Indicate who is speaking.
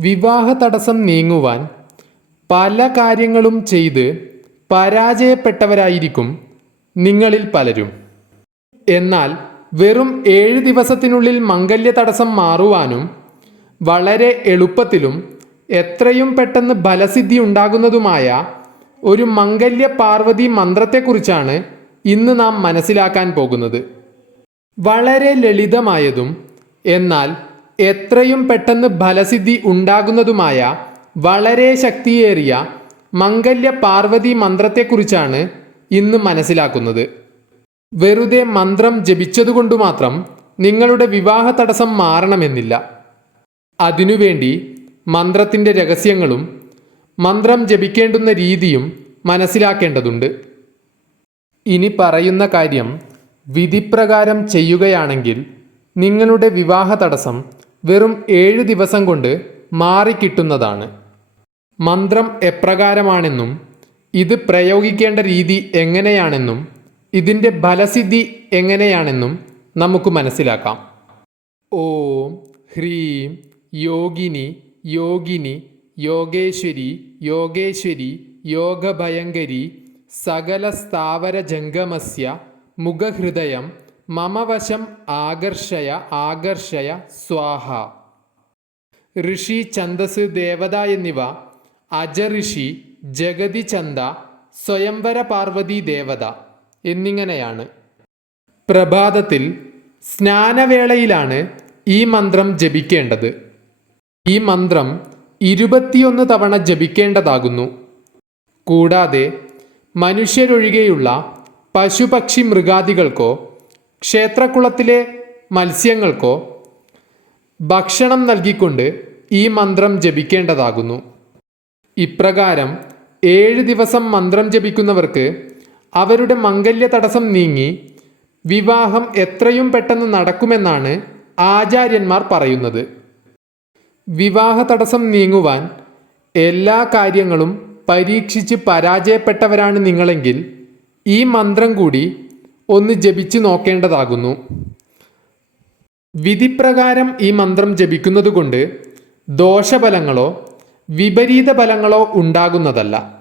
Speaker 1: വിവാഹ തടസ്സം നീങ്ങുവാൻ പല കാര്യങ്ങളും ചെയ്ത് പരാജയപ്പെട്ടവരായിരിക്കും നിങ്ങളിൽ പലരും. എന്നാൽ വെറും ഏഴ് ദിവസത്തിനുള്ളിൽ മംഗല്യ തടസ്സം മാറുവാനും വളരെ എളുപ്പത്തിലും എത്രയും പെട്ടെന്ന് ഫലസിദ്ധി ഉണ്ടാകുന്നതുമായ ഒരു മംഗല്യ പാർവതി മന്ത്രത്തെക്കുറിച്ചാണ് ഇന്ന് നാം മനസ്സിലാക്കാൻ പോകുന്നത്. വളരെ ലളിതമായതും എന്നാൽ എത്രയും പെട്ടെന്ന് ഫലസിദ്ധി ഉണ്ടാകുന്നതുമായ വളരെ ശക്തിയേറിയ മംഗല്യ പാർവതി മന്ത്രത്തെക്കുറിച്ചാണ് ഇന്ന് മനസ്സിലാക്കുന്നത്. വെറുതെ മന്ത്രം ജപിച്ചതുകൊണ്ട് മാത്രം നിങ്ങളുടെ വിവാഹ തടസ്സം മാറണമെന്നില്ല. അതിനുവേണ്ടി മന്ത്രത്തിന്റെ രഹസ്യങ്ങളും മന്ത്രം ജപിക്കേണ്ടുന്ന രീതിയും മനസ്സിലാക്കേണ്ടതുണ്ട്. ഇനി പറയുന്ന കാര്യം വിധിപ്രകാരം ചെയ്യുകയാണെങ്കിൽ നിങ്ങളുടെ വിവാഹ തടസ്സം വെറും ഏഴ് ദിവസം കൊണ്ട് മാറിക്കിട്ടുന്നതാണ്. മന്ത്രം എപ്രകാരമാണെന്നും ഇത് പ്രയോഗിക്കേണ്ട രീതി എങ്ങനെയാണെന്നും ഇതിന്റെ ഫലസിദ്ധി എങ്ങനെയാണെന്നും നമുക്ക് മനസ്സിലാക്കാം. ഓം ഹ്രീം യോഗിനി യോഗിനി യോഗേശ്വരി യോഗേശ്വരി യോഗഭയങ്കരി സകല സ്ഥാവര ജംഗമസ്യ മുഖഹൃദയം മമ വശം ആകർഷയ ആകർഷയ സ്വാഹ. ഋഷി ഛന്ദസ് ദേവത എന്നിവ അജഋഷി ജഗതി ചന്ദ സ്വയംവര പാർവതി ദേവത എന്നിങ്ങനെയാണ്. പ്രഭാതത്തിൽ സ്നാനവേളയിലാണ് ഈ മന്ത്രം ജപിക്കേണ്ടത്. ഈ മന്ത്രം ഇരുപത്തിയൊന്ന് തവണ ജപിക്കേണ്ടതാകുന്നു. കൂടാതെ മനുഷ്യരൊഴികെയുള്ള പശുപക്ഷി മൃഗാദികൾക്കോ ക്ഷേത്രക്കുളത്തിലെ മത്സ്യങ്ങൾക്കോ ഭക്ഷണം നൽകിക്കൊണ്ട് ഈ മന്ത്രം ജപിക്കേണ്ടതാകുന്നു. ഇപ്രകാരം ഏഴ് ദിവസം മന്ത്രം ജപിക്കുന്നവർക്ക് അവരുടെ മംഗല്യ തടസ്സം നീങ്ങി വിവാഹം എത്രയും പെട്ടെന്ന് നടക്കുമെന്നാണ് ആചാര്യന്മാർ പറയുന്നത്. വിവാഹ തടസ്സം നീങ്ങുവാൻ എല്ലാ കാര്യങ്ങളും പരീക്ഷിച്ച് പരാജയപ്പെട്ടവരാണ് നിങ്ങളെങ്കിൽ ഈ മന്ത്രം കൂടി ഒന്ന് ജപിച്ചു നോക്കേണ്ടതാകുന്നു. വിധിപ്രകാരം ഈ മന്ത്രം ജപിക്കുന്നതുകൊണ്ട് ദോഷഫലങ്ങളോ വിപരീത ഫലങ്ങളോ ഉണ്ടാകുന്നതല്ല.